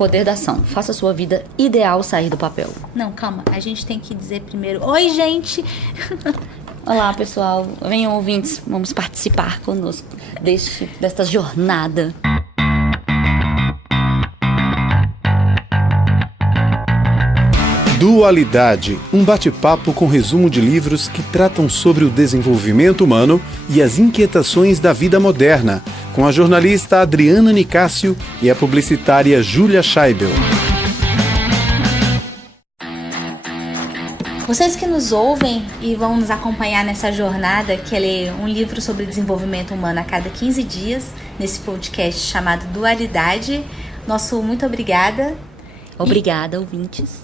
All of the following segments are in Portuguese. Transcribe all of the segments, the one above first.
poder da ação. Faça a sua vida ideal sair do papel. Não, calma. A gente tem que dizer primeiro: oi, gente! Olá, pessoal. Venham, ouvintes. Vamos participar conosco desta jornada. Dualidade, um bate-papo com resumo de livros que tratam sobre o desenvolvimento humano e as inquietações da vida moderna, com a jornalista Adriana Nicásio e a publicitária Júlia Scheibel. Vocês que nos ouvem e vão nos acompanhar nessa jornada, que é ler um livro sobre desenvolvimento humano a cada 15 dias, nesse podcast chamado Dualidade, nosso muito obrigada. Obrigada, ouvintes.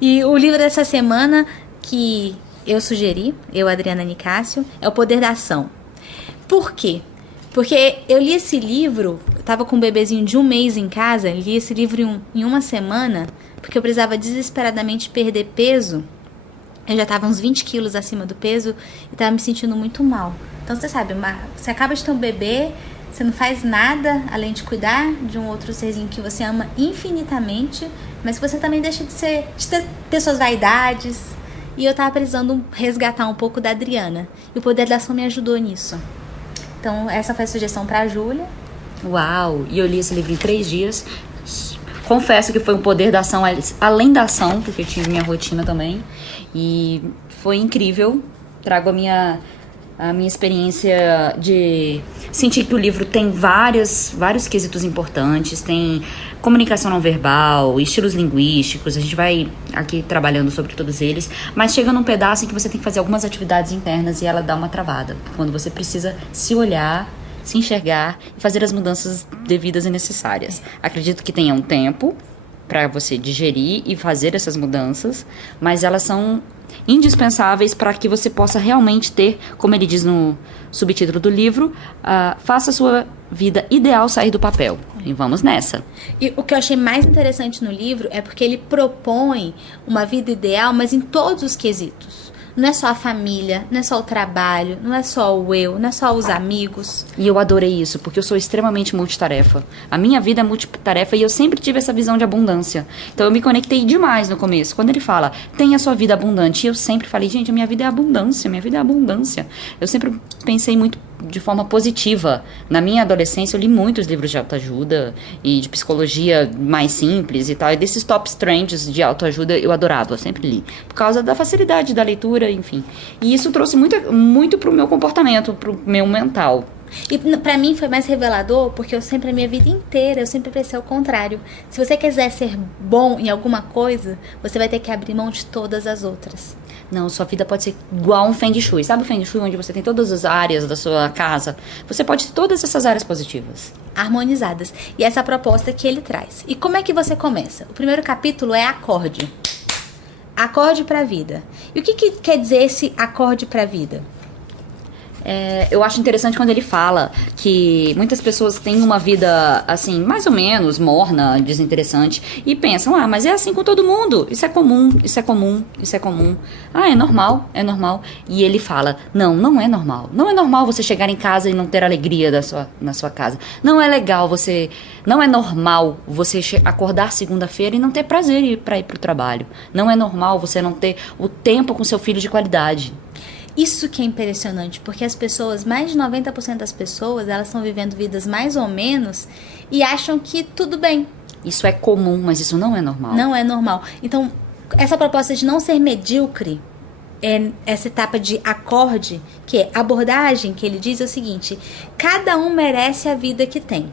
E o livro dessa semana que eu sugeri, Adriana Nicásio, é O Poder da Ação. Por quê? Porque eu li esse livro, eu estava com um bebezinho de 1 mês em casa, li esse livro em uma semana, porque eu precisava desesperadamente perder peso. Eu já estava uns 20 quilos acima do peso e estava me sentindo muito mal. Então você sabe, você acaba de ter um bebê, você não faz nada além de cuidar de um outro serzinho que você ama infinitamente, mas que você também deixa de ter suas vaidades. E eu tava precisando resgatar um pouco da Adriana. E o Poder da Ação me ajudou nisso. Então essa foi a sugestão pra Júlia. Uau! E eu li esse livro em 3 dias. Confesso que foi um poder da ação além da ação, porque eu tive minha rotina também. E foi incrível. Trago a minha experiência de sentir que o livro tem vários quesitos importantes, tem comunicação não verbal, estilos linguísticos, a gente vai aqui trabalhando sobre todos eles, mas chega num pedaço em que você tem que fazer algumas atividades internas e ela dá uma travada, quando você precisa se olhar, se enxergar e fazer as mudanças devidas e necessárias. Acredito que tenha um tempo para você digerir e fazer essas mudanças, mas elas são indispensáveis para que você possa realmente ter, como ele diz no subtítulo do livro, faça a sua vida ideal sair do papel. E vamos nessa. E o que eu achei mais interessante no livro é porque ele propõe uma vida ideal, mas em todos os quesitos. Não é só a família, não é só o trabalho, não é só o eu, não é só os amigos. E eu adorei isso, porque eu sou extremamente multitarefa. A minha vida é multitarefa e eu sempre tive essa visão de abundância. Então eu me conectei demais no começo. Quando ele fala, tenha a sua vida abundante, eu sempre falei, gente, a minha vida é abundância, minha vida é abundância. Eu sempre pensei muito de forma positiva. Na minha adolescência eu li muitos livros de autoajuda e de psicologia mais simples e tal. E desses top trends de autoajuda eu adorava, eu sempre li. Por causa da facilidade da leitura, enfim. E isso trouxe muito pro meu comportamento, pro meu mental. E pra mim foi mais revelador porque a minha vida inteira eu sempre pensei o contrário. Se você quiser ser bom em alguma coisa, você vai ter que abrir mão de todas as outras. Não, sua vida pode ser igual um Feng Shui. Sabe o Feng Shui, onde você tem todas as áreas da sua casa? Você pode ter todas essas áreas positivas. Harmonizadas. E essa é a proposta que ele traz. E como é que você começa? O primeiro capítulo é acorde. Acorde pra vida. E o que quer dizer esse acorde pra vida? Eu acho interessante quando ele fala que muitas pessoas têm uma vida, assim, mais ou menos morna, desinteressante, e pensam, mas é assim com todo mundo, isso é comum, isso é comum, isso é comum. É normal, é normal. E ele fala, não é normal. Não é normal você chegar em casa e não ter alegria na sua casa. Não é legal não é normal você acordar segunda-feira e não ter prazer para ir pro trabalho. Não é normal você não ter o tempo com seu filho de qualidade. Isso que é impressionante, porque as pessoas, mais de 90% das pessoas, elas estão vivendo vidas mais ou menos e acham que tudo bem. Isso é comum, mas isso não é normal. Não é normal. Então, essa proposta de não ser medíocre, essa etapa de acorde, que é abordagem, que ele diz é o seguinte, cada um merece a vida que tem.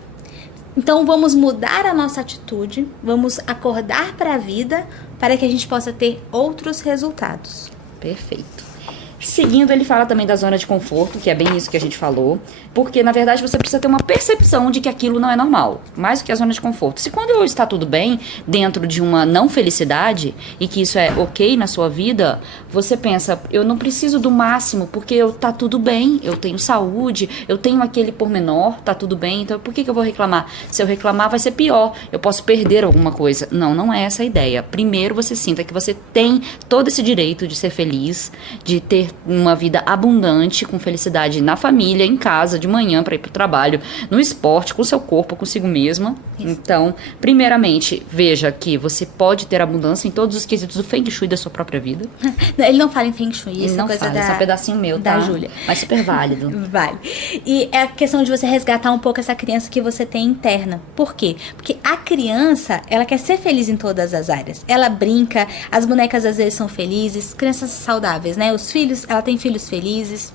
Então, vamos mudar a nossa atitude, vamos acordar para a vida para que a gente possa ter outros resultados. Perfeito. Seguindo, ele fala também da zona de conforto, que é bem isso que a gente falou, porque, na verdade, você precisa ter uma percepção de que aquilo não é normal, mais do que a zona de conforto. Se quando está tudo bem, dentro de uma não felicidade, e que isso é ok na sua vida, você pensa, eu não preciso do máximo, porque tá tudo bem, eu tenho saúde, eu tenho aquele pormenor, tá tudo bem, então por que eu vou reclamar? Se eu reclamar, vai ser pior, eu posso perder alguma coisa. Não é essa a ideia. Primeiro, você sinta que você tem todo esse direito de ser feliz, de ter ter uma vida abundante, com felicidade na família, em casa, de manhã para ir pro trabalho, no esporte, com seu corpo, consigo mesma. Isso. Então, primeiramente, veja que você pode ter abundância em todos os quesitos do Feng Shui da sua própria vida. Ele não fala em Feng Shui, isso não é coisa fala, esse é um pedacinho meu, tá? Da Júlia. Mas super válido. Vale. E é a questão de você resgatar um pouco essa criança que você tem interna. Por quê? Porque a criança, ela quer ser feliz em todas as áreas. Ela brinca, as bonecas às vezes são felizes, crianças saudáveis, né? Os filhos, ela tem filhos felizes.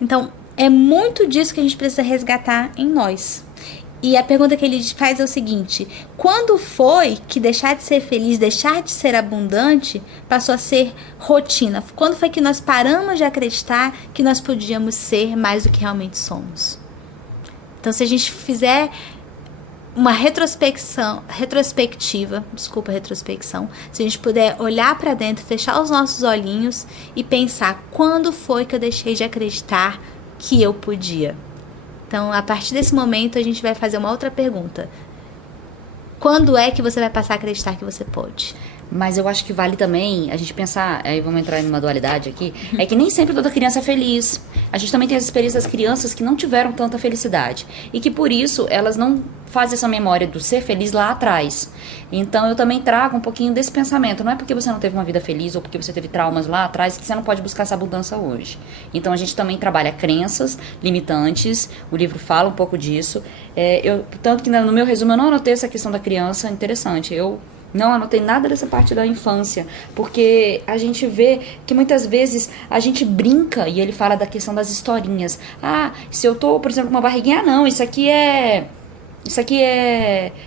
Então, é muito disso que a gente precisa resgatar em nós. E a pergunta que ele faz é o seguinte: quando foi que deixar de ser feliz, deixar de ser abundante, passou a ser rotina? Quando foi que nós paramos de acreditar que nós podíamos ser mais do que realmente somos? Então, se a gente fizer uma retrospecção, se a gente puder olhar para dentro, fechar os nossos olhinhos e pensar, quando foi que eu deixei de acreditar que eu podia? Então, a partir desse momento, a gente vai fazer uma outra pergunta. Quando é que você vai passar a acreditar que você pode? Mas eu acho que vale também a gente pensar, aí vamos entrar numa dualidade aqui, é que nem sempre toda criança é feliz. A gente também tem as experiências das crianças que não tiveram tanta felicidade. E que por isso elas não fazem essa memória do ser feliz lá atrás. Então eu também trago um pouquinho desse pensamento. Não é porque você não teve uma vida feliz ou porque você teve traumas lá atrás que você não pode buscar essa abundância hoje. Então a gente também trabalha crenças limitantes. O livro fala um pouco disso. Tanto que no meu resumo eu não anotei essa questão da criança. Interessante. Eu não anotei nada dessa parte da infância, porque a gente vê que muitas vezes a gente brinca, e ele fala da questão das historinhas. Ah, se eu tô, por exemplo, com uma barriguinha, não, isso aqui é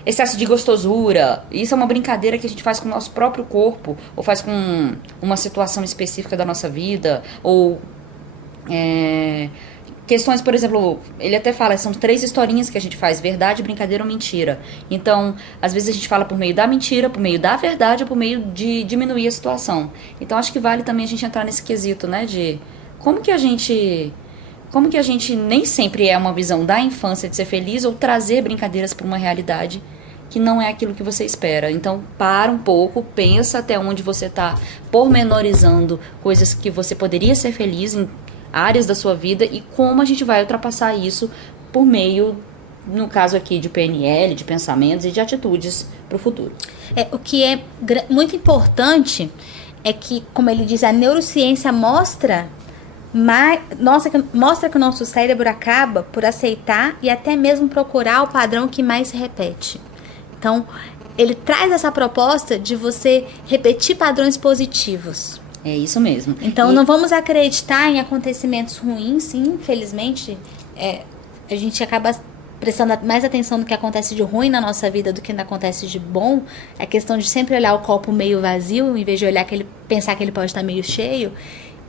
excesso de gostosura. Isso é uma brincadeira que a gente faz com o nosso próprio corpo, ou faz com uma situação específica da nossa vida, ou questões, por exemplo, ele até fala, são 3 historinhas que a gente faz, verdade, brincadeira ou mentira. Então, às vezes a gente fala por meio da mentira, por meio da verdade, ou por meio de diminuir a situação. Então, acho que vale também a gente entrar nesse quesito, né, de como que a gente nem sempre é uma visão da infância de ser feliz, ou trazer brincadeiras para uma realidade que não é aquilo que você espera. Então, para um pouco, pensa até onde você está pormenorizando coisas que você poderia ser feliz em áreas da sua vida, e como a gente vai ultrapassar isso por meio, no caso aqui, de PNL, de pensamentos e de atitudes para o futuro. O que é muito importante é que, como ele diz, a neurociência mostra que o nosso cérebro acaba por aceitar e até mesmo procurar o padrão que mais se repete. Então, ele traz essa proposta de você repetir padrões positivos. É isso mesmo. Então, não vamos acreditar em acontecimentos ruins, infelizmente. A gente acaba prestando mais atenção no que acontece de ruim na nossa vida do que acontece de bom. É questão de sempre olhar o copo meio vazio, em vez de pensar que ele pode estar meio cheio.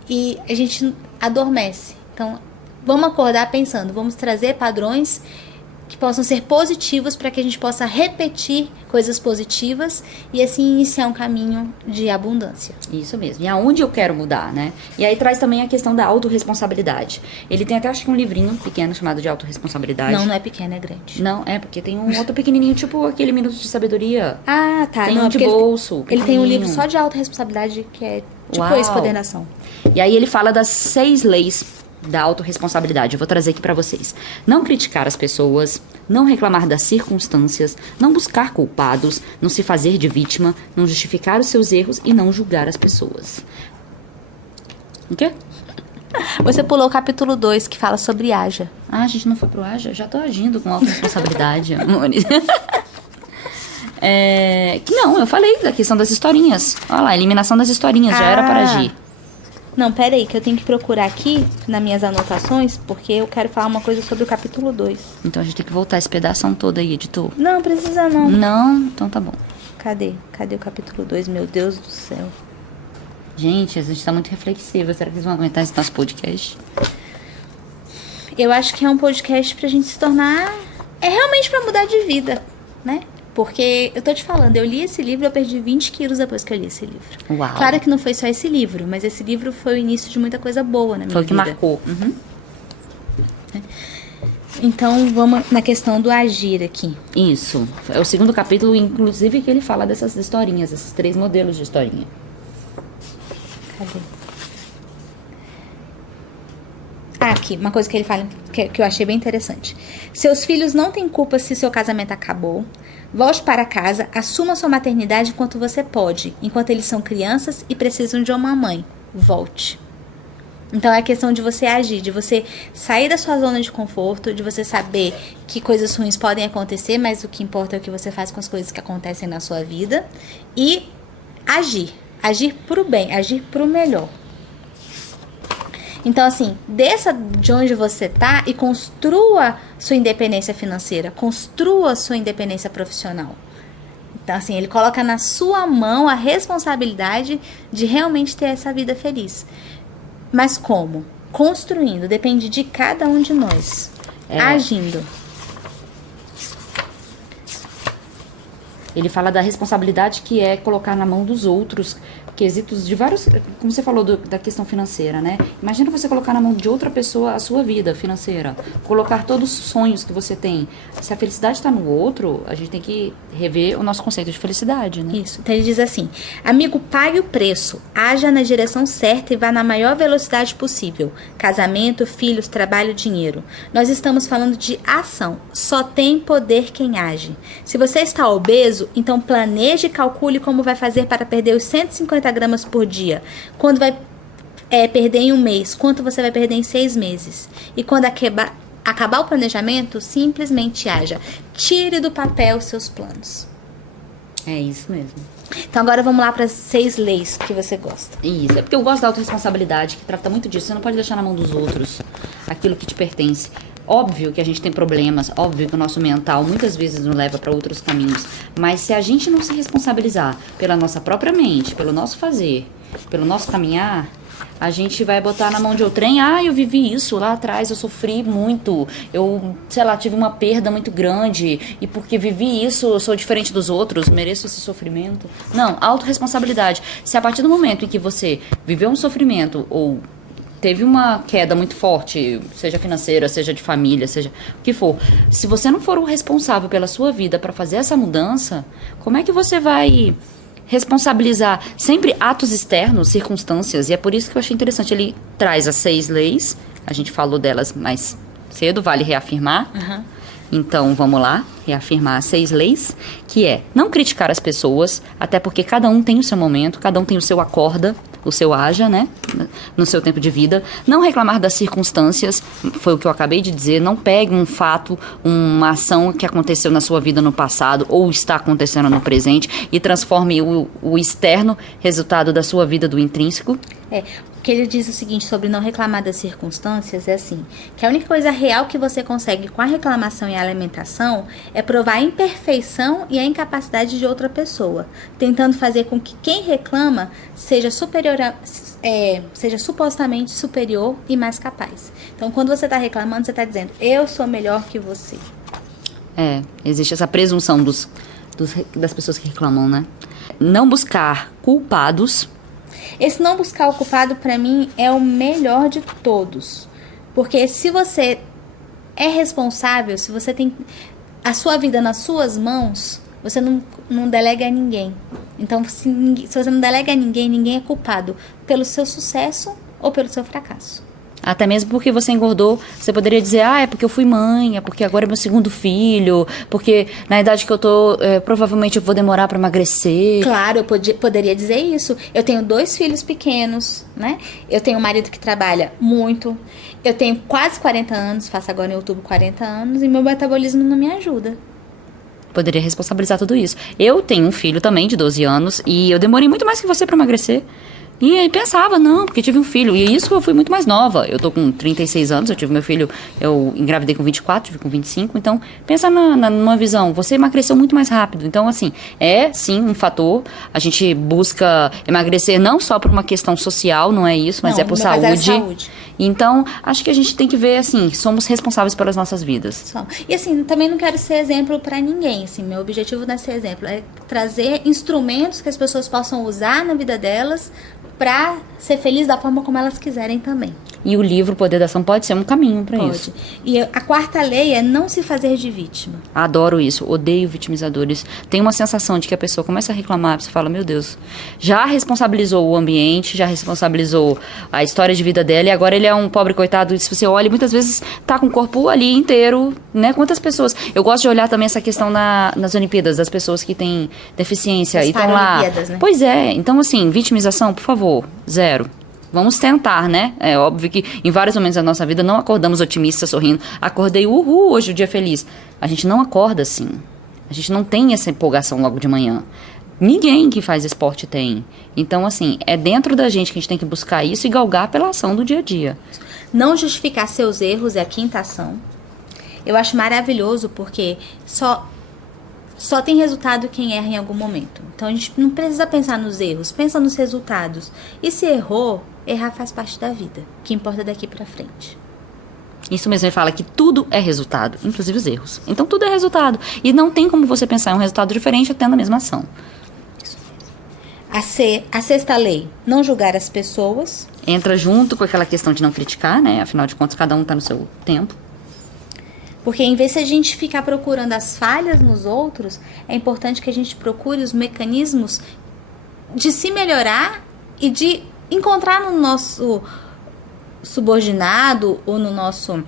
E a gente adormece. Então, vamos acordar pensando, vamos trazer padrões que possam ser positivos para que a gente possa repetir coisas positivas e assim iniciar um caminho de abundância. Isso mesmo. E aonde eu quero mudar, né? E aí traz também a questão da autorresponsabilidade. Ele tem até, acho que um livrinho pequeno chamado de autorresponsabilidade. Não é pequeno, é grande. Não, porque tem um outro pequenininho, tipo aquele Minuto de Sabedoria. Ah, tá. Tem um de bolso. Ele tem um livro só de autorresponsabilidade que é tipo esse Poder da Ação. E aí ele fala das 6 leis da autorresponsabilidade. Eu vou trazer aqui pra vocês. Não criticar as pessoas, não reclamar das circunstâncias, não buscar culpados, não se fazer de vítima, não justificar os seus erros e não julgar as pessoas. O quê? Você pulou o capítulo 2, que fala sobre Aja. Ah, a gente não foi pro Aja? Já tô agindo com autorresponsabilidade, amores. Não, eu falei da questão das historinhas. Olha lá, eliminação das historinhas, já era para agir. Não, pera aí, que eu tenho que procurar aqui nas minhas anotações, porque eu quero falar uma coisa sobre o capítulo 2. Então a gente tem que voltar esse pedação todo aí, editor. Não, precisa não. Não? Então tá bom. Cadê? Cadê o capítulo 2? Meu Deus do céu. Gente, a gente tá muito reflexiva. Será que eles vão aguentar esse nosso podcast? Eu acho que é um podcast pra gente se tornar... É realmente pra mudar de vida, né? Porque, eu tô te falando, eu li esse livro e eu perdi 20 quilos depois que eu li esse livro. Uau. Claro que não foi só esse livro, mas esse livro foi o início de muita coisa boa na minha vida. Foi o que marcou. Uhum. Então, vamos na questão do agir aqui. Isso. É o segundo capítulo, inclusive, que ele fala dessas historinhas, esses 3 modelos de historinha. Cadê? Aqui, uma coisa que ele fala que eu achei bem interessante. Seus filhos não têm culpa se seu casamento acabou. Volte para casa, assuma sua maternidade enquanto você pode, enquanto eles são crianças e precisam de uma mãe. Volte. Então é questão de você agir, de você sair da sua zona de conforto, de você saber que coisas ruins podem acontecer, mas o que importa é o que você faz com as coisas que acontecem na sua vida e agir. Agir pro bem, agir pro melhor. Então, assim, desça de onde você tá e construa sua independência financeira, construa sua independência profissional. Então, assim, ele coloca na sua mão a responsabilidade de realmente ter essa vida feliz. Mas como? Construindo, depende de cada um de nós. Agindo. Ele fala da responsabilidade que é colocar na mão dos outros quesitos de vários, como você falou da questão financeira, né? Imagina você colocar na mão de outra pessoa a sua vida financeira, colocar todos os sonhos que você tem. Se a felicidade está no outro, a gente tem que rever o nosso conceito de felicidade, né? Isso. Então ele diz assim: amigo, pague o preço, haja na direção certa e vá na maior velocidade possível. Casamento, filhos, trabalho, dinheiro. Nós estamos falando de ação. Só tem poder quem age. Se você está obeso, então planeje e calcule como vai fazer para perder os 150 gramas por dia. Quando vai perder em um mês, quanto você vai perder em 6 meses. E quando acabar o planejamento, simplesmente haja. Tire do papel os seus planos. É isso mesmo. Então agora vamos lá para as 6 leis que você gosta. Isso, é porque eu gosto da autorresponsabilidade, que trata muito disso. Você não pode deixar na mão dos outros aquilo que te pertence. Óbvio que a gente tem problemas, óbvio que o nosso mental muitas vezes nos leva para outros caminhos, mas se a gente não se responsabilizar pela nossa própria mente, pelo nosso fazer, pelo nosso caminhar, a gente vai botar na mão de outrem. Eu vivi isso lá atrás, eu sofri muito, eu, sei lá, tive uma perda muito grande, e porque vivi isso, eu sou diferente dos outros, mereço esse sofrimento. Não, autorresponsabilidade. Se a partir do momento em que você viveu um sofrimento ou teve uma queda muito forte, seja financeira, seja de família, seja o que for, se você não for o responsável pela sua vida para fazer essa mudança, como é que você vai responsabilizar sempre atos externos, circunstâncias? E é por isso que eu achei interessante. Ele traz as 6 leis, a gente falou delas mais cedo, vale reafirmar. Uhum. Então, vamos lá, reafirmar as 6 leis, que é não criticar as pessoas, até porque cada um tem o seu momento, cada um tem o seu acorda, o seu haja, né, no seu tempo de vida. Não reclamar das circunstâncias, foi o que eu acabei de dizer. Não pegue um fato, uma ação que aconteceu na sua vida no passado ou está acontecendo no presente e transforme o externo resultado da sua vida do intrínseco. O que ele diz o seguinte sobre não reclamar das circunstâncias é assim, que a única coisa real que você consegue com a reclamação e a alimentação é provar a imperfeição e a incapacidade de outra pessoa, tentando fazer com que quem reclama seja superior seja supostamente superior e mais capaz. Então, quando você está reclamando, você está dizendo, eu sou melhor que você. Existe essa presunção das pessoas que reclamam, né? Não buscar culpados. Esse não buscar o culpado, pra mim, é o melhor de todos. Porque se você é responsável, se você tem a sua vida nas suas mãos, você não delega a ninguém. Então, se você não delega a ninguém, ninguém é culpado pelo seu sucesso ou pelo seu fracasso. Até mesmo porque você engordou, você poderia dizer, é porque eu fui mãe, é porque agora é meu segundo filho, porque na idade que eu tô, provavelmente eu vou demorar pra emagrecer. Claro, eu poderia dizer isso. Eu tenho 2 filhos pequenos, né? Eu tenho um marido que trabalha muito. Eu tenho quase 40 anos, faço agora em outubro 40 anos, e meu metabolismo não me ajuda. Poderia responsabilizar tudo isso. Eu tenho um filho também de 12 anos e eu demorei muito mais que você pra emagrecer. E aí pensava, não, porque tive um filho. E isso eu fui muito mais nova. Eu tô com 36 anos, eu tive meu filho, eu engravidei com 24, tive com 25. Então, pensa numa visão, você emagreceu muito mais rápido. Então, assim, é sim um fator. A gente busca emagrecer não só por uma questão social, não é isso, mas é por saúde. Então, acho que a gente tem que ver, assim, somos responsáveis pelas nossas vidas. E assim, também não quero ser exemplo pra ninguém, assim, meu objetivo não é ser exemplo, é trazer instrumentos que as pessoas possam usar na vida delas pra ser feliz da forma como elas quiserem também. E o livro Poder da Ação pode ser um caminho para isso. E a quarta lei é não se fazer de vítima. Adoro isso, odeio vitimizadores. Tem uma sensação de que a pessoa começa a reclamar, você fala, meu Deus, já responsabilizou o ambiente, já responsabilizou a história de vida dela, e agora ele é um pobre coitado. E se você olha, muitas vezes tá com o corpo ali inteiro, né? Quantas pessoas... Eu gosto de olhar também essa questão nas Olimpíadas, das pessoas que têm deficiência As e estão lá. Paralimpíadas, né? Pois é, então assim, vitimização, por favor, zero. Vamos tentar, né? É óbvio que em vários momentos da nossa vida não acordamos otimistas, sorrindo. Acordei, uhul, hoje o dia é feliz. A gente não acorda assim. A gente não tem essa empolgação logo de manhã. Ninguém que faz esporte tem. Então, assim, é dentro da gente que a gente tem que buscar isso e galgar pela ação do dia a dia. Não justificar seus erros é a quinta ação. Eu acho maravilhoso porque só tem resultado quem erra em algum momento. Então a gente não precisa pensar nos erros, pensa nos resultados. E se errou, errar faz parte da vida. O que importa é daqui pra frente. Isso mesmo, ele fala que tudo é resultado, inclusive os erros. Então tudo é resultado. E não tem como você pensar em um resultado diferente tendo a mesma ação. A sexta lei, não julgar as pessoas. Entra junto com aquela questão de não criticar, né? Afinal de contas, cada um tá no seu tempo. Porque em vez de a gente ficar procurando as falhas nos outros, é importante que a gente procure os mecanismos de se melhorar e de encontrar no nosso subordinado ou no nosso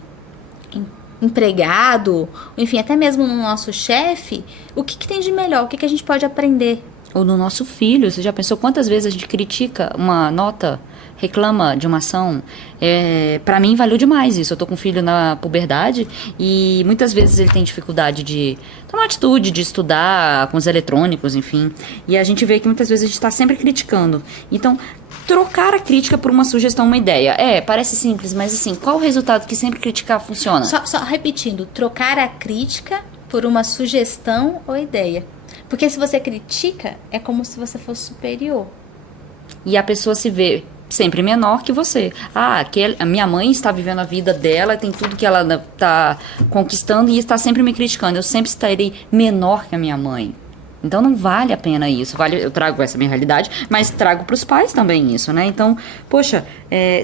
empregado, enfim, até mesmo no nosso chefe, o que tem de melhor, o que a gente pode aprender. Ou no nosso filho. Você já pensou quantas vezes a gente critica uma nota, reclama de uma ação? Pra mim valeu demais isso. Eu tô com um filho na puberdade e muitas vezes ele tem dificuldade de tomar atitude, de estudar com os eletrônicos, enfim. E a gente vê que muitas vezes a gente tá sempre criticando. Então, trocar a crítica por uma sugestão, uma ideia. Parece simples, mas assim, qual o resultado que sempre criticar funciona? Só repetindo, trocar a crítica por uma sugestão ou ideia. Porque se você critica, é como se você fosse superior. E a pessoa se vê sempre menor que você. A minha mãe está vivendo a vida dela, tem tudo que ela está conquistando e está sempre me criticando. Eu sempre estarei menor que a minha mãe. Então não vale a pena isso. Eu trago essa minha realidade, mas trago para os pais também isso, né? Então, poxa,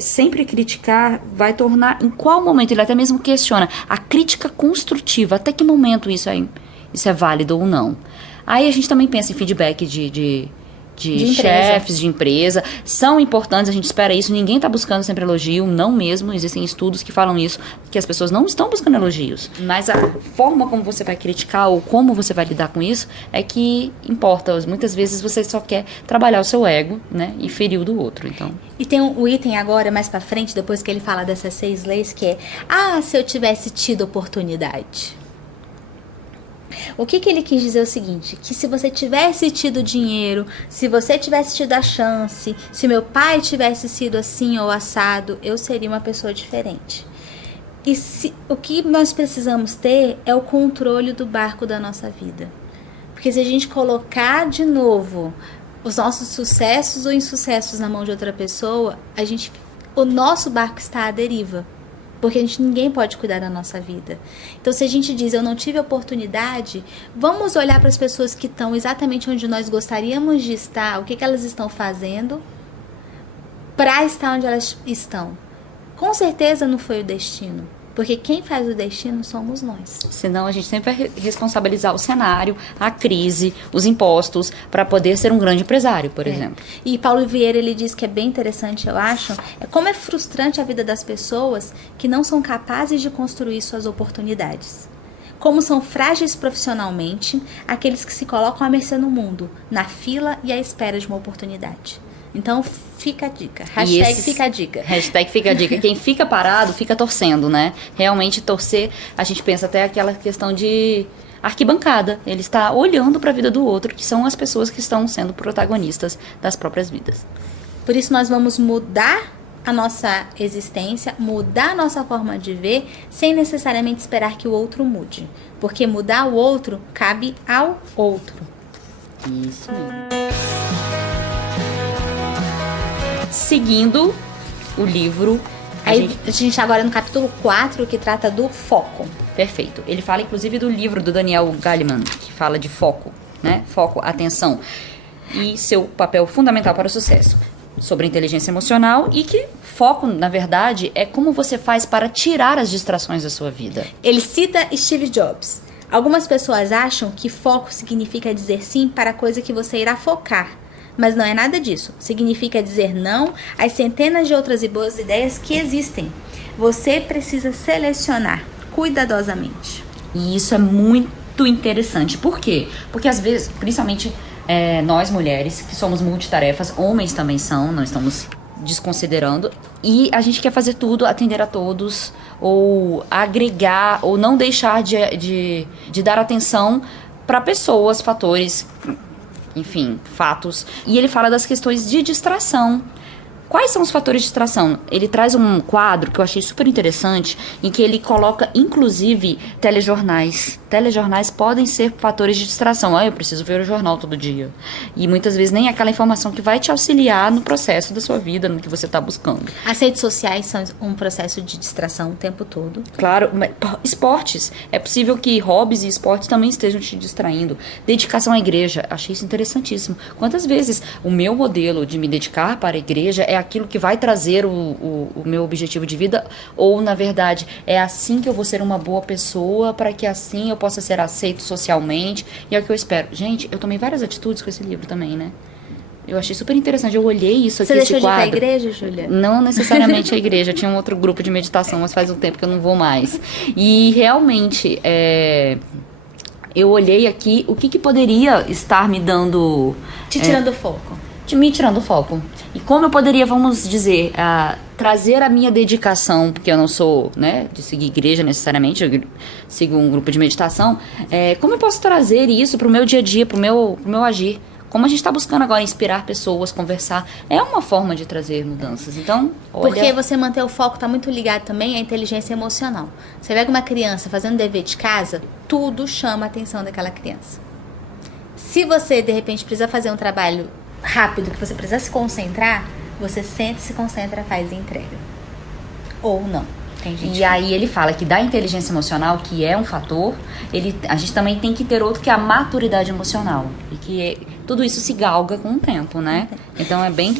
sempre criticar vai tornar... Em qual momento? Ele até mesmo questiona. A crítica construtiva, até que momento isso é válido ou não? Aí a gente também pensa em feedback de chefes, de empresa. São importantes, a gente espera isso. Ninguém está buscando sempre elogio, não mesmo. Existem estudos que falam isso, que as pessoas não estão buscando elogios. Mas a forma como você vai criticar ou como você vai lidar com isso é que importa. Muitas vezes você só quer trabalhar o seu ego, né? E ferir o do outro, então... E tem um item agora, mais pra frente, depois que ele fala dessas 6 leis, que é... se eu tivesse tido oportunidade... O que ele quis dizer é o seguinte, que se você tivesse tido dinheiro, se você tivesse tido a chance, se meu pai tivesse sido assim ou assado, eu seria uma pessoa diferente. E o que nós precisamos ter é o controle do barco da nossa vida. Porque se a gente colocar de novo os nossos sucessos ou insucessos na mão de outra pessoa, o nosso barco está à deriva. Porque ninguém pode cuidar da nossa vida. Então, se a gente diz, eu não tive oportunidade, vamos olhar para as pessoas que estão exatamente onde nós gostaríamos de estar, o que elas estão fazendo para estar onde elas estão. Com certeza não foi o destino. Porque quem faz o destino somos nós. Senão a gente sempre vai responsabilizar o cenário, a crise, os impostos, para poder ser um grande empresário, por exemplo. E Paulo Vieira, ele diz que é bem interessante, eu acho, como é frustrante a vida das pessoas que não são capazes de construir suas oportunidades. Como são frágeis profissionalmente aqueles que se colocam à mercê no mundo, na fila e à espera de uma oportunidade. Então, fica a dica. Fica a dica. Hashtag fica a dica. Quem fica parado, fica torcendo, né? Realmente torcer, a gente pensa até aquela questão de arquibancada. Ele está olhando para a vida do outro, que são as pessoas que estão sendo protagonistas das próprias vidas. Por isso, nós vamos mudar a nossa existência, mudar a nossa forma de ver, sem necessariamente esperar que o outro mude. Porque mudar o outro cabe ao outro. Isso mesmo. Seguindo o livro... A gente está agora no capítulo 4, que trata do foco. Perfeito. Ele fala, inclusive, do livro do Daniel Goleman, que fala de foco, né? Foco, atenção. E seu papel fundamental para o sucesso. sobre inteligência emocional e que foco, na verdade, é como você faz para tirar as distrações da sua vida. Ele cita Steve Jobs. Algumas pessoas acham que foco significa dizer sim para a coisa que você irá focar. Mas não é nada disso. Significa dizer não às centenas de outras e boas ideias que existem. Você precisa selecionar cuidadosamente. E isso é muito interessante. Por quê? Porque às vezes, principalmente nós mulheres, que somos multitarefas, homens também são, não estamos desconsiderando, e a gente quer fazer tudo, atender a todos, ou agregar, ou não deixar de dar atenção para pessoas, fatores, enfim, fatos. E ele fala das questões de distração. Quais são os fatores de distração? Ele traz um quadro que eu achei super interessante, em que ele coloca, inclusive, telejornais. Telejornais podem ser fatores de distração. Eu preciso ver o jornal todo dia. E muitas vezes nem é aquela informação que vai te auxiliar no processo da sua vida, no que você está buscando. As redes sociais são um processo de distração o tempo todo. Claro, esportes. É possível que hobbies e esportes também estejam te distraindo. Dedicação à igreja. Achei isso interessantíssimo. Quantas vezes o meu modelo de me dedicar para a igreja é aquilo que vai trazer o meu objetivo de vida, ou na verdade é assim que eu vou ser uma boa pessoa, para que assim eu possa ser aceito socialmente, e é o que eu espero. Gente, eu tomei várias atitudes com esse livro também, né? Eu achei super interessante, eu olhei isso aqui, esse quadro. Você deixou de ir pra igreja, Júlia? Não necessariamente a igreja, eu tinha um outro grupo de meditação, mas faz um tempo que eu não vou mais. E realmente, eu olhei aqui, o que poderia estar me dando... Te tirando foco. Me tirando o foco. E como eu poderia, vamos dizer, trazer a minha dedicação, porque eu não sou, né, de seguir igreja necessariamente, eu sigo um grupo de meditação, como eu posso trazer isso pro meu dia a dia, pro meu agir? Como a gente está buscando agora inspirar pessoas, conversar, é uma forma de trazer mudanças. Então, olha... Porque você manter o foco está muito ligado também à inteligência emocional. Você pega uma criança fazendo dever de casa, tudo chama a atenção daquela criança. Se você, de repente, precisa fazer um trabalho rápido, que você precisa se concentrar, você sente, se concentra, faz e entrega. Ou não. Tem gente aí ele fala que da inteligência emocional, que é um fator, a gente também tem que ter outro, que é a maturidade emocional. E que tudo isso se galga com o tempo, né? Então é bem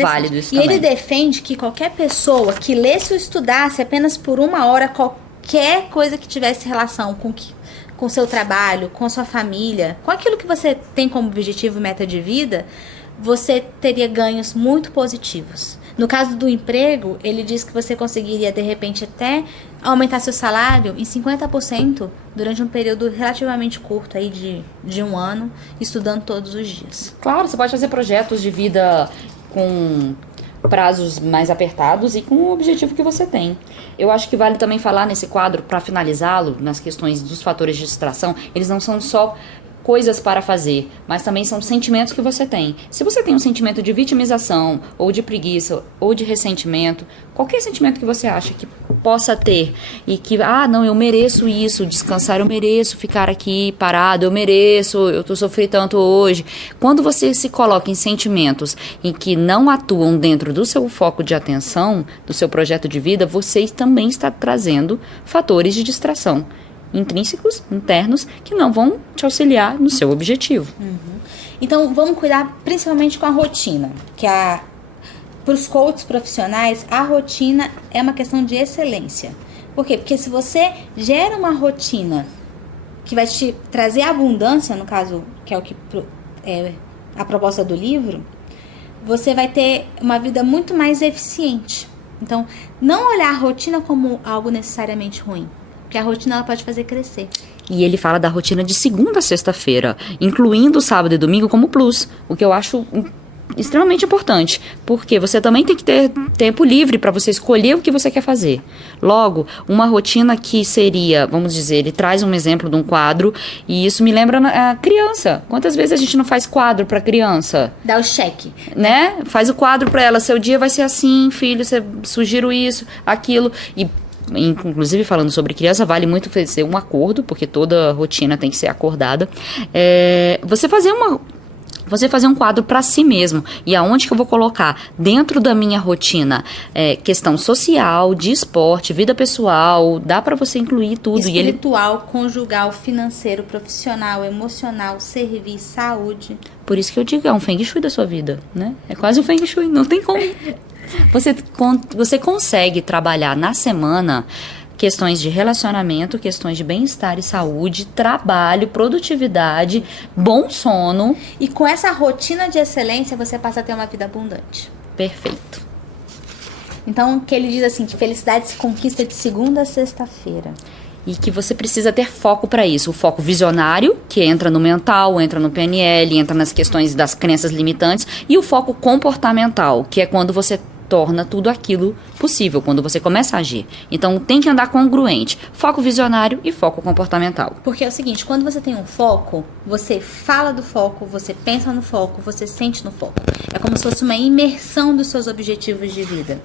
válido isso também. E ele defende que qualquer pessoa que lesse ou estudasse apenas por 1 hora qualquer coisa que tivesse relação com o seu trabalho, com a sua família, com aquilo que você tem como objetivo e meta de vida, você teria ganhos muito positivos. No caso do emprego, ele diz que você conseguiria, de repente, até aumentar seu salário em 50% durante um período relativamente curto, aí de 1 ano, estudando todos os dias. Claro, você pode fazer projetos de vida com prazos mais apertados e com o objetivo que você tem. Eu acho que vale também falar nesse quadro, para finalizá-lo, nas questões dos fatores de distração, eles não são só coisas para fazer, mas também são sentimentos que você tem. Se você tem um sentimento de vitimização, ou de preguiça, ou de ressentimento, qualquer sentimento que você acha que possa ter, e que, não, eu mereço isso, descansar, eu mereço ficar aqui parado, eu tô sofrendo tanto hoje. Quando você se coloca em sentimentos em que não atuam dentro do seu foco de atenção, do seu projeto de vida, você também está trazendo fatores de distração intrínsecos, internos, que não vão te auxiliar no seu objetivo. Então, vamos cuidar principalmente com a rotina, que para os coaches profissionais, a rotina é uma questão de excelência. Por quê? Porque se você gera uma rotina que vai te trazer abundância, no caso, que é o que a proposta do livro, você vai ter uma vida muito mais eficiente. Então, não olhar a rotina como algo necessariamente ruim. Porque a rotina ela pode fazer crescer. E ele fala da rotina de segunda a sexta-feira, incluindo sábado e domingo como plus, o que eu acho extremamente importante, porque você também tem que ter tempo livre para você escolher o que você quer fazer. Logo, uma rotina que seria, vamos dizer, ele traz um exemplo de um quadro, e isso me lembra a criança. Quantas vezes a gente não faz quadro para criança? Dá o cheque. Né? Faz o quadro para ela, seu dia vai ser assim, filho, você sugiro isso, aquilo, e inclusive falando sobre criança, vale muito fazer um acordo, porque toda rotina tem que ser acordada. Você fazer Você fazer um quadro para si mesmo. E aonde que eu vou colocar? Dentro da minha rotina, questão social, de esporte, vida pessoal, dá para você incluir tudo. Espiritual, conjugal, financeiro, profissional, emocional, serviço, saúde. Por isso que eu digo, é um Feng Shui da sua vida, né? É quase um Feng Shui, não tem como. Você consegue trabalhar na semana questões de relacionamento, questões de bem-estar e saúde, trabalho, produtividade, bom sono. E com essa rotina de excelência, você passa a ter uma vida abundante. Perfeito. Então, que ele diz assim, que felicidade se conquista de segunda a sexta-feira. E que você precisa ter foco para isso. O foco visionário, que entra no mental, entra no PNL, entra nas questões das crenças limitantes. E o foco comportamental, que é quando você torna tudo aquilo possível, quando você começa a agir. Então, tem que andar congruente. Foco visionário e foco comportamental. Porque é o seguinte, quando você tem um foco, você fala do foco, você pensa no foco, você sente no foco. É como se fosse uma imersão dos seus objetivos de vida.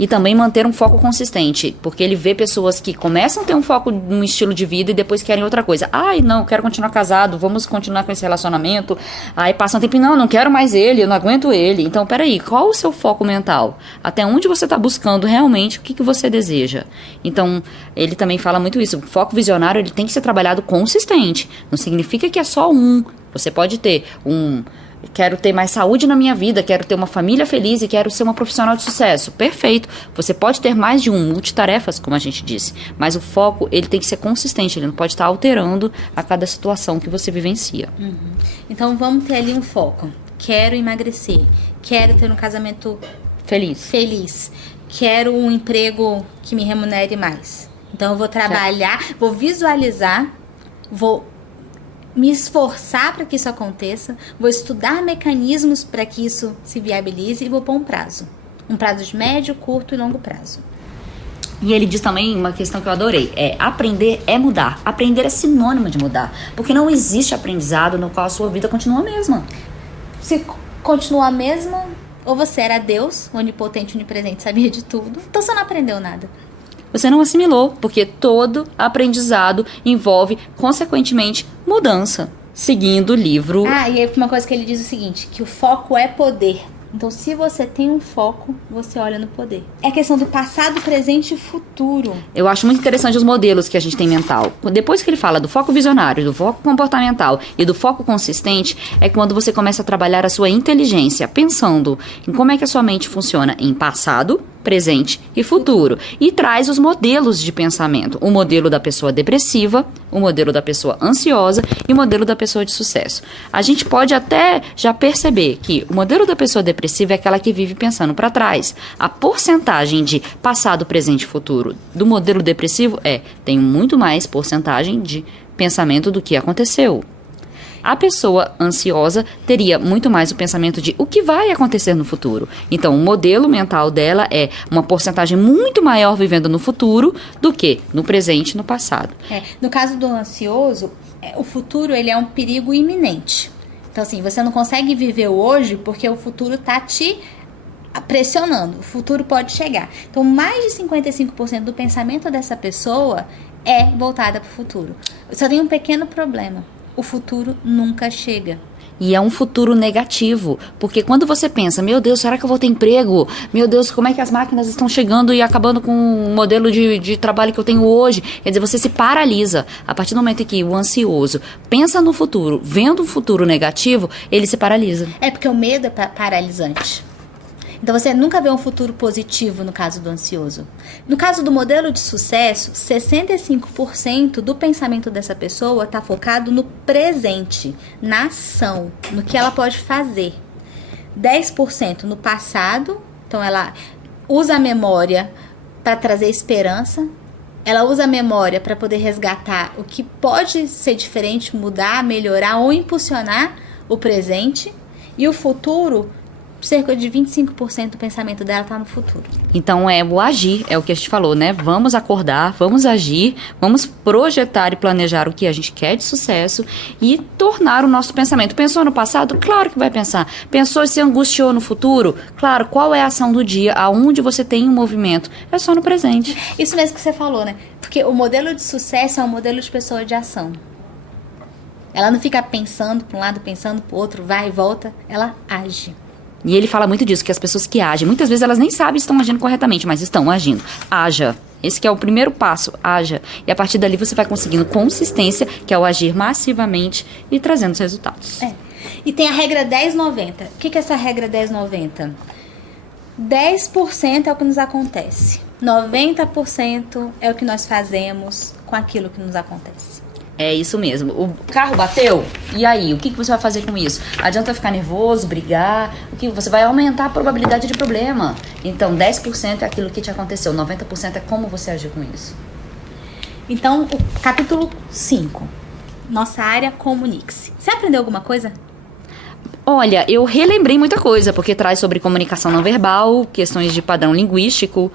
E também manter um foco consistente, porque ele vê pessoas que começam a ter um foco num estilo de vida e depois querem outra coisa. Ai, não, quero continuar casado, vamos continuar com esse relacionamento. Aí passa um tempo e não quero mais ele, eu não aguento ele. Então, peraí, qual o seu foco mental? Até onde você está buscando realmente o que você deseja? Então, ele também fala muito isso. O foco visionário, ele tem que ser trabalhado consistente. Não significa que é só um. Você pode ter quero ter mais saúde na minha vida, quero ter uma família feliz e quero ser uma profissional de sucesso. Perfeito. Você pode ter mais de multitarefas, como a gente disse. Mas o foco, ele tem que ser consistente. Ele não pode estar alterando a cada situação que você vivencia. Uhum. Então, vamos ter ali um foco. Quero emagrecer. Quero ter um casamento feliz. Quero um emprego que me remunere mais. Então, eu vou trabalhar, vou visualizar, vou me esforçar para que isso aconteça, vou estudar mecanismos para que isso se viabilize e vou pôr um prazo. Um prazo de médio, curto e longo prazo. E ele diz também uma questão que eu adorei, aprender é mudar. Aprender é sinônimo de mudar, porque não existe aprendizado no qual a sua vida continua a mesma. Se continua a mesma, ou você era Deus, onipotente, onipresente, sabia de tudo, então você não aprendeu nada. Você não assimilou, porque todo aprendizado envolve, consequentemente, mudança. Seguindo o livro... E aí uma coisa que ele diz é o seguinte, que o foco é poder. Então, se você tem um foco, você olha no poder. É questão do passado, presente e futuro. Eu acho muito interessante os modelos que a gente tem mental. Depois que ele fala do foco visionário, do foco comportamental e do foco consistente, é quando você começa a trabalhar a sua inteligência, pensando em como é que a sua mente funciona em passado, presente e futuro. E traz os modelos de pensamento. O modelo da pessoa depressiva, o modelo da pessoa ansiosa e o modelo da pessoa de sucesso. A gente pode até já perceber que o modelo da pessoa depressiva é aquela que vive pensando para trás. A porcentagem de passado, presente e futuro do modelo depressivo tem muito mais porcentagem de pensamento do que aconteceu. A pessoa ansiosa teria muito mais o pensamento de o que vai acontecer no futuro. Então, o modelo mental dela é uma porcentagem muito maior vivendo no futuro do que no presente e no passado. No caso do ansioso, o futuro ele é um perigo iminente. Então, assim, você não consegue viver hoje porque o futuro está te pressionando. O futuro pode chegar. Então, mais de 55% do pensamento dessa pessoa é voltada para o futuro. Só tem um pequeno problema. O futuro nunca chega. E é um futuro negativo, porque quando você pensa, meu Deus, será que eu vou ter emprego? Meu Deus, como é que as máquinas estão chegando e acabando com o modelo de trabalho que eu tenho hoje? Quer dizer, você se paralisa. A partir do momento em que o ansioso pensa no futuro, vendo um futuro negativo, ele se paralisa. É porque o medo é paralisante. Então você nunca vê um futuro positivo no caso do ansioso. No caso do modelo de sucesso, 65% do pensamento dessa pessoa está focado no presente, na ação, no que ela pode fazer. 10% no passado, então ela usa a memória para trazer esperança, ela usa a memória para poder resgatar o que pode ser diferente, mudar, melhorar ou impulsionar o presente, e o futuro, cerca de 25% do pensamento dela está no futuro. Então é o agir, é o que a gente falou, né? Vamos acordar, vamos agir, vamos projetar e planejar o que a gente quer de sucesso e tornar o nosso pensamento. Pensou no passado? Claro que vai pensar. Pensou e se angustiou no futuro? Claro, qual é a ação do dia? Aonde você tem um movimento? É só no presente. Isso mesmo que você falou, né? Porque o modelo de sucesso é um modelo de pessoa de ação. Ela não fica pensando para um lado, pensando para o outro, vai e volta. Ela age. E ele fala muito disso, que as pessoas que agem, muitas vezes elas nem sabem se estão agindo corretamente, mas estão agindo. Haja. Esse que é o primeiro passo, haja. E a partir dali você vai conseguindo consistência, que é o agir massivamente e trazendo os resultados. E tem a regra 10-90. O que é essa regra 10-90? 10% é o que nos acontece. 90% é o que nós fazemos com aquilo que nos acontece. É isso mesmo. O carro bateu? E aí? O que você vai fazer com isso? Adianta ficar nervoso, brigar? O que você vai aumentar a probabilidade de problema. Então, 10% é aquilo que te aconteceu. 90% é como você agiu com isso. Então, o capítulo 5. Nossa área, comunique-se. Você aprendeu alguma coisa? Olha, eu relembrei muita coisa, porque traz sobre comunicação não verbal, questões de padrão linguístico,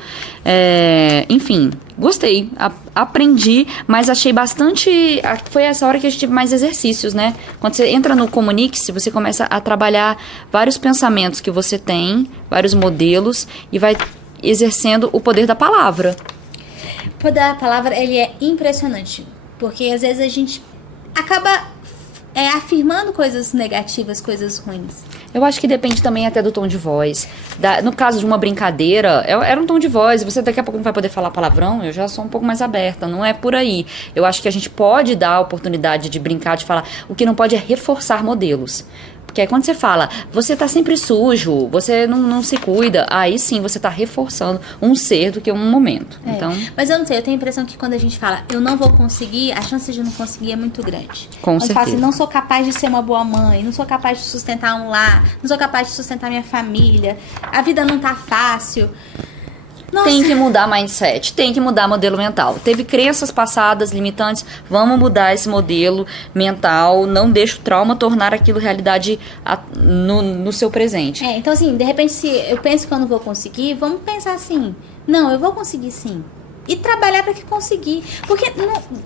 enfim, gostei, aprendi, mas achei bastante, foi essa hora que a gente teve mais exercícios, né? Quando você entra no Comunique-se, você começa a trabalhar vários pensamentos que você tem, vários modelos, e vai exercendo o poder da palavra. O poder da palavra, ele é impressionante, porque às vezes a gente acaba afirmando coisas negativas, coisas ruins. Eu acho que depende também até do tom de voz. No caso de uma brincadeira, era um tom de voz. Você daqui a pouco não vai poder falar palavrão, eu já sou um pouco mais aberta. Não é por aí. Eu acho que a gente pode dar a oportunidade de brincar, de falar. O que não pode é reforçar modelos. Porque aí quando você fala, você tá sempre sujo, você não se cuida, aí sim você tá reforçando um ser do que um momento. Então, mas eu não sei, eu tenho a impressão que quando a gente fala, eu não vou conseguir, a chance de não conseguir é muito grande. Com certeza. Fala assim, não sou capaz de ser uma boa mãe, não sou capaz de sustentar um lar, não sou capaz de sustentar minha família, a vida não tá fácil. Nossa. Tem que mudar mindset, tem que mudar modelo mental. Teve crenças passadas limitantes, vamos mudar esse modelo mental, não deixa o trauma tornar aquilo realidade no seu presente. Então assim, de repente se eu penso que eu não vou conseguir, vamos pensar assim, não, eu vou conseguir sim. E trabalhar para que conseguir. Porque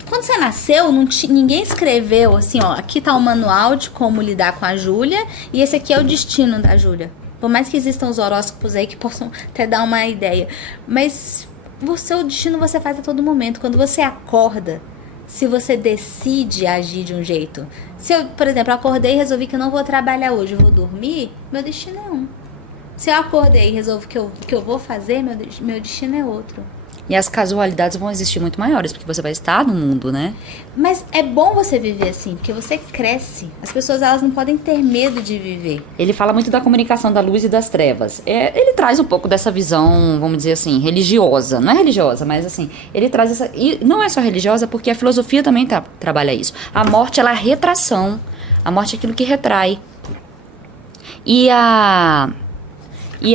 quando você nasceu, ninguém escreveu assim, ó, aqui tá o manual de como lidar com a Júlia e esse aqui é o destino da Júlia. Por mais que existam os horóscopos aí que possam até dar uma ideia. Mas o destino você faz a todo momento. Quando você acorda, se você decide agir de um jeito. Se eu, por exemplo, acordei e resolvi que eu não vou trabalhar hoje, eu vou dormir, meu destino é um. Se eu acordei e resolvo que eu vou fazer, meu destino é outro. E as casualidades vão existir muito maiores, porque você vai estar no mundo, né? Mas é bom você viver assim, porque você cresce. As pessoas, elas não podem ter medo de viver. Ele fala muito da comunicação da luz e das trevas. Ele traz um pouco dessa visão, vamos dizer assim, religiosa. Não é religiosa, mas assim, ele traz essa... E não é só religiosa, porque a filosofia também trabalha isso. A morte, ela é retração. A morte é aquilo que retrai. E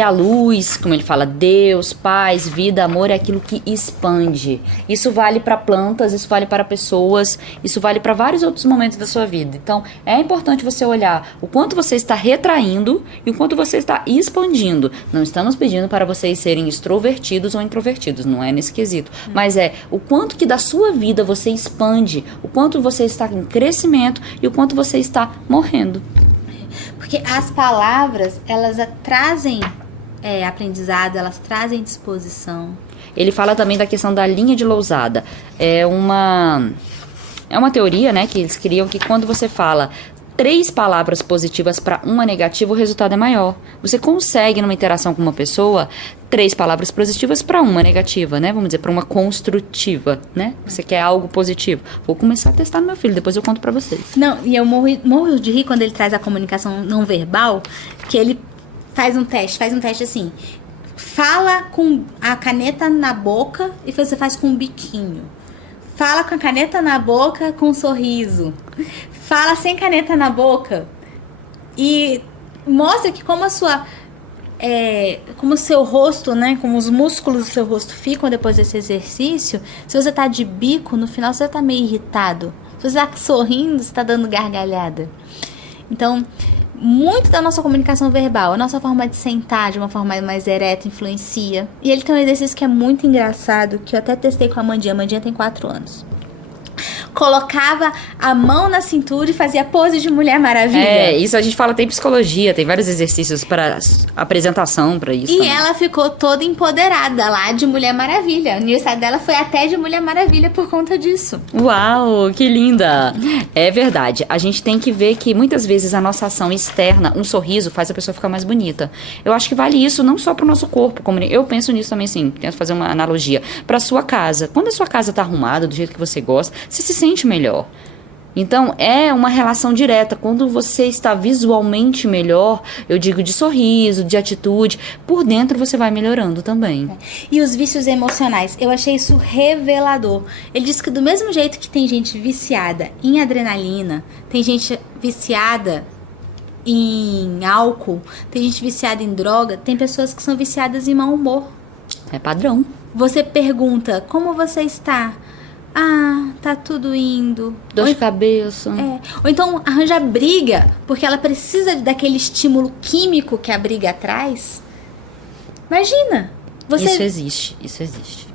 a luz, como ele fala, Deus, paz, vida, amor, é aquilo que expande. Isso vale para plantas, isso vale para pessoas, isso vale para vários outros momentos da sua vida. Então, é importante você olhar o quanto você está retraindo e o quanto você está expandindo. Não estamos pedindo para vocês serem extrovertidos ou introvertidos, não é nesse quesito. Mas é o quanto que da sua vida você expande, o quanto você está em crescimento e o quanto você está morrendo. Porque as palavras, elas trazem aprendizado, elas trazem disposição. Ele fala também da questão da linha de lousada. É uma teoria, né, que eles criam que quando você fala 3 palavras positivas para uma negativa, o resultado é maior. Você consegue, numa interação com uma pessoa, 3 palavras positivas para uma negativa, né? Vamos dizer, para uma construtiva, né? Você quer algo positivo. Vou começar a testar no meu filho, depois eu conto para vocês. Não, e eu morro de rir quando ele traz a comunicação não verbal, que ele faz um teste assim. Fala com a caneta na boca e você faz com um biquinho. Fala com a caneta na boca com um sorriso. Fala sem caneta na boca e mostra que como como o seu rosto, né, como os músculos do seu rosto ficam depois desse exercício. Se você tá de bico, no final você tá meio irritado. Se você tá sorrindo, você tá dando gargalhada. Então, muito da nossa comunicação verbal, a nossa forma de sentar de uma forma mais ereta influencia. E ele tem um exercício que é muito engraçado, que eu até testei com a Amandinha. A Amandinha tem 4 anos. colocava a mão na cintura e fazia pose de Mulher Maravilha. Isso a gente fala, tem psicologia, tem vários exercícios para apresentação para isso. E também. ela ficou toda empoderada lá de Mulher Maravilha. O aniversário dela foi até de Mulher Maravilha por conta disso. Uau, que linda! É verdade, a gente tem que ver que muitas vezes a nossa ação externa, um sorriso, faz a pessoa ficar mais bonita. Eu acho que vale isso não só pro nosso corpo, como eu penso nisso também, sim, tento fazer uma analogia, pra sua casa. Quando a sua casa tá arrumada, do jeito que você gosta, você se sente melhor. Então, é uma relação direta. Quando você está visualmente melhor, eu digo de sorriso, de atitude, por dentro você vai melhorando também. E os vícios emocionais, eu achei isso revelador. Ele diz que do mesmo jeito que tem gente viciada em adrenalina, tem gente viciada em álcool, tem gente viciada em droga, tem pessoas que são viciadas em mau humor. É padrão. Você pergunta, como você está? Ah, tá tudo indo. Dor de cabeça. Ou então arranja briga, porque ela precisa daquele estímulo químico que a briga traz. Imagina. Isso existe.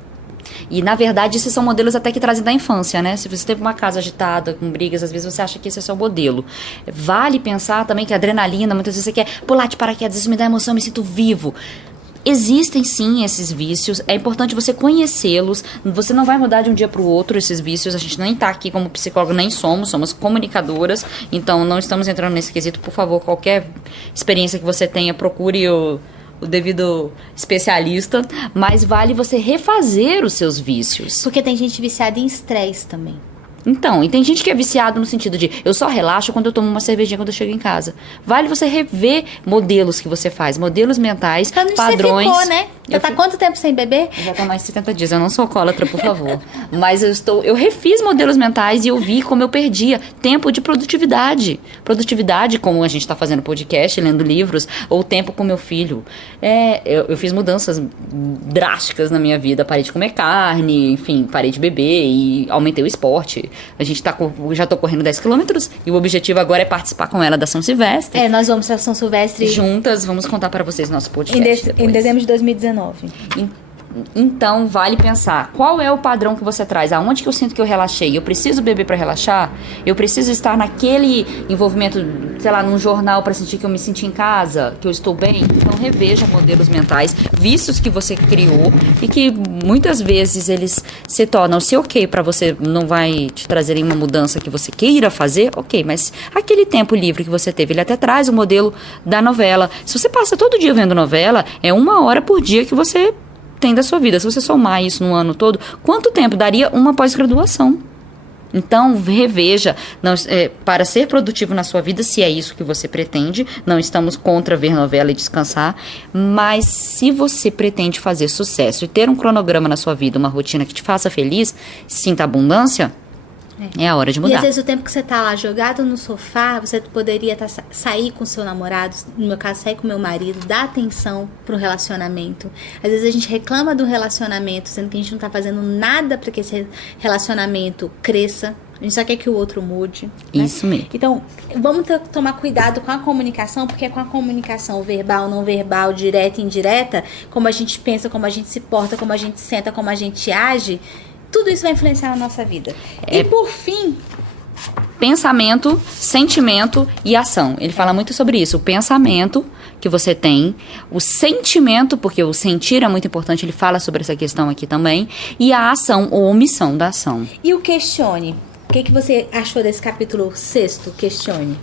E, na verdade, esses são modelos até que trazem da infância, né? Se você teve uma casa agitada, com brigas, às vezes você acha que esse é o seu modelo. Vale pensar também que a adrenalina, muitas vezes você quer pular de paraquedas, isso me dá emoção, eu me sinto vivo. Existem sim esses vícios, é importante você conhecê-los, você não vai mudar de um dia para o outro esses vícios, a gente nem tá aqui como psicólogo, nem somos comunicadoras, então não estamos entrando nesse quesito, por favor, qualquer experiência que você tenha, procure o devido especialista, mas vale você refazer os seus vícios. Porque tem gente viciada em estresse também. Então, e tem gente que é viciado no sentido de eu só relaxo quando eu tomo uma cervejinha quando eu chego em casa. Vale você rever modelos que você faz, modelos mentais, padrões. Você ficou, né? Já tá quanto tempo sem beber? Já tá mais de 70 dias, eu não sou alcoólatra, por favor. Mas eu refiz modelos mentais e eu vi como eu perdia tempo de produtividade. Produtividade, como a gente tá fazendo podcast, lendo livros, ou tempo com meu filho. Eu fiz mudanças drásticas na minha vida. Parei de comer carne, enfim, parei de beber e aumentei o esporte. A gente já tô correndo 10 quilômetros e o objetivo agora é participar com ela da São Silvestre. Nós vamos pra São Silvestre. Juntas, vamos contar para vocês nosso podcast em dezembro de 2019. Então, vale pensar, qual é o padrão que você traz? Aonde que eu sinto que eu relaxei? Eu preciso beber para relaxar? Eu preciso estar naquele envolvimento, sei lá, num jornal para sentir que eu me senti em casa, que eu estou bem? Então, reveja modelos mentais, vícios que você criou e que muitas vezes eles se tornam, se ok para você, não vai te trazer nenhuma mudança que você queira fazer, ok, mas aquele tempo livre que você teve, ele até traz o modelo da novela. Se você passa todo dia vendo novela, é 1 hora por dia que você tem da sua vida. Se você somar isso no ano todo, quanto tempo daria uma pós-graduação? Então, reveja, para ser produtivo na sua vida, se é isso que você pretende, não estamos contra ver novela e descansar, mas se você pretende fazer sucesso e ter um cronograma na sua vida, uma rotina que te faça feliz, sinta abundância, é a hora de mudar. E às vezes o tempo que você tá lá jogado no sofá, você poderia sair com seu namorado, no meu caso, sair com meu marido, dar atenção pro relacionamento. Às vezes a gente reclama do relacionamento, sendo que a gente não tá fazendo nada para que esse relacionamento cresça. A gente só quer que o outro mude. Né? Isso mesmo. Então, vamos tomar cuidado com a comunicação, porque é com a comunicação verbal, não verbal, direta e indireta, como a gente pensa, como a gente se porta, como a gente senta, como a gente age, tudo isso vai influenciar na nossa vida. E por fim, pensamento, sentimento e ação. Ele fala muito sobre isso. O pensamento que você tem, o sentimento, porque o sentir é muito importante, ele fala sobre essa questão aqui também, e a ação ou omissão da ação. E o questione. O que você achou desse capítulo 6º? Questione.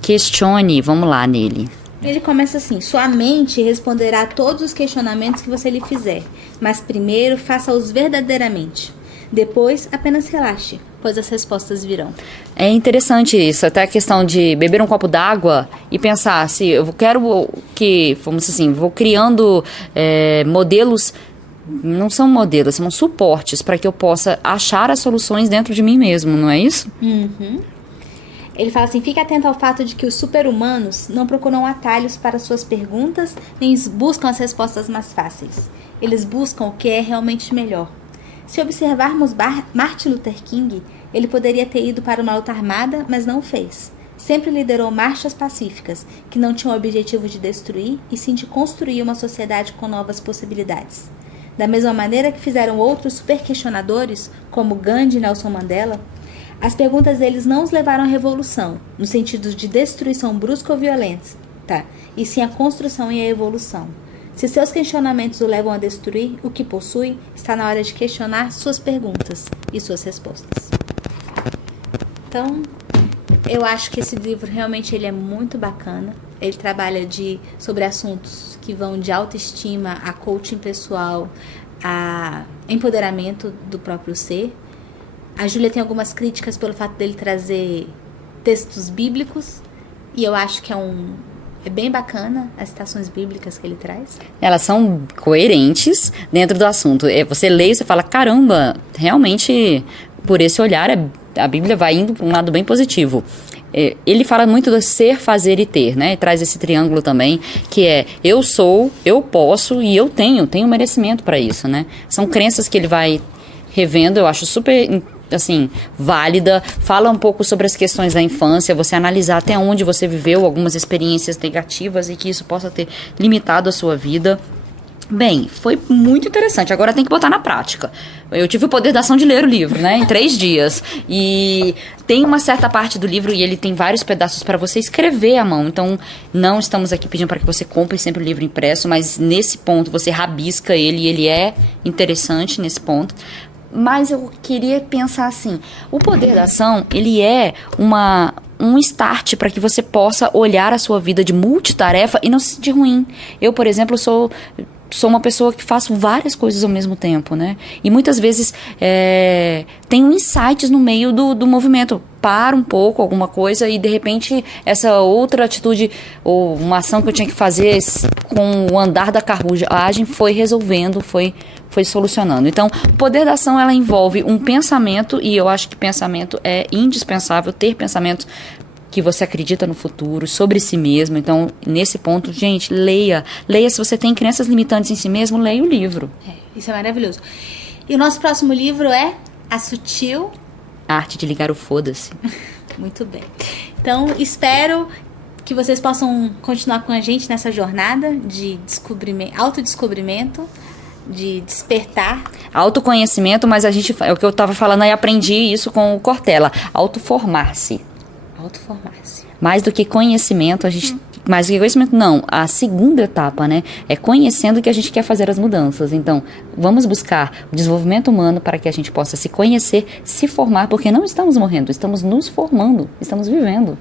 Questione, vamos lá nele. Ele começa assim: sua mente responderá a todos os questionamentos que você lhe fizer, mas primeiro faça-os verdadeiramente. Depois, apenas relaxe, pois as respostas virão. É interessante isso, até a questão de beber um copo d'água e pensar, se eu quero que, vamos dizer assim, vou criando modelos, não são modelos, são suportes para que eu possa achar as soluções dentro de mim mesmo, não é isso? Uhum. Ele fala assim: fique atento ao fato de que os super-humanos não procuram atalhos para suas perguntas, nem buscam as respostas mais fáceis. Eles buscam o que é realmente melhor. Se observarmos Martin Luther King, ele poderia ter ido para uma luta armada, mas não o fez. Sempre liderou marchas pacíficas, que não tinham o objetivo de destruir, e sim de construir uma sociedade com novas possibilidades. Da mesma maneira que fizeram outros super questionadores, como Gandhi e Nelson Mandela, As perguntas deles não os levaram à revolução, no sentido de destruição brusca ou violenta, e sim a construção e a evolução. Se seus questionamentos o levam a destruir o que possui, está na hora de questionar suas perguntas e suas respostas. Então, eu acho que esse livro realmente ele é muito bacana. Ele trabalha sobre assuntos que vão de autoestima a coaching pessoal, a empoderamento do próprio ser. A Júlia tem algumas críticas pelo fato dele trazer textos bíblicos, e eu acho que é bem bacana as citações bíblicas que ele traz. Elas são coerentes dentro do assunto. Você lê e você fala, caramba, realmente, por esse olhar, a Bíblia vai indo para um lado bem positivo. Ele fala muito do ser, fazer e ter, né? E traz esse triângulo também, que é eu sou, eu posso e eu tenho merecimento para isso, né? São crenças que ele vai revendo, eu acho super, assim, válida. Fala um pouco sobre as questões da infância, você analisar até onde você viveu algumas experiências negativas e que isso possa ter limitado a sua vida. Bem, foi muito interessante. Agora tem que botar na prática. Eu tive o poder da ação de ler o livro, né? Em 3 dias. E tem uma certa parte do livro e ele tem vários pedaços para você escrever à mão. Então, não estamos aqui pedindo para que você compre sempre o livro impresso, mas nesse ponto você rabisca ele e ele é interessante nesse ponto. Mas eu queria pensar assim, o poder da ação, ele é um start para que você possa olhar a sua vida de multitarefa e não se sentir ruim. Eu, por exemplo, sou uma pessoa que faço várias coisas ao mesmo tempo, né? E muitas vezes tenho insights no meio do movimento. Paro um pouco alguma coisa e de repente essa outra atitude ou uma ação que eu tinha que fazer com o andar da carruagem foi resolvendo, foi solucionando. Então, o poder da ação, ela envolve um pensamento, e eu acho que pensamento é indispensável, ter pensamentos que você acredita no futuro, sobre si mesmo. Então, nesse ponto, gente, leia. Leia, se você tem crenças limitantes em si mesmo, leia o livro. Isso é maravilhoso. E o nosso próximo livro é A Sutil Arte de Ligar o Foda-se. Muito bem. Então, espero que vocês possam continuar com a gente nessa jornada de autodescobrimento, de despertar. Autoconhecimento, mas é o que eu estava falando aí, aprendi isso com o Cortella. Autoformar-se. Mais do que conhecimento, mais do que conhecimento, não. A segunda etapa, né? É conhecendo que a gente quer fazer as mudanças. Então, vamos buscar o desenvolvimento humano para que a gente possa se conhecer, se formar, porque não estamos morrendo, estamos nos formando, estamos vivendo.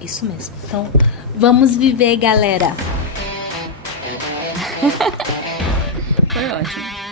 Isso mesmo. Então, vamos viver, galera. Foi ótimo.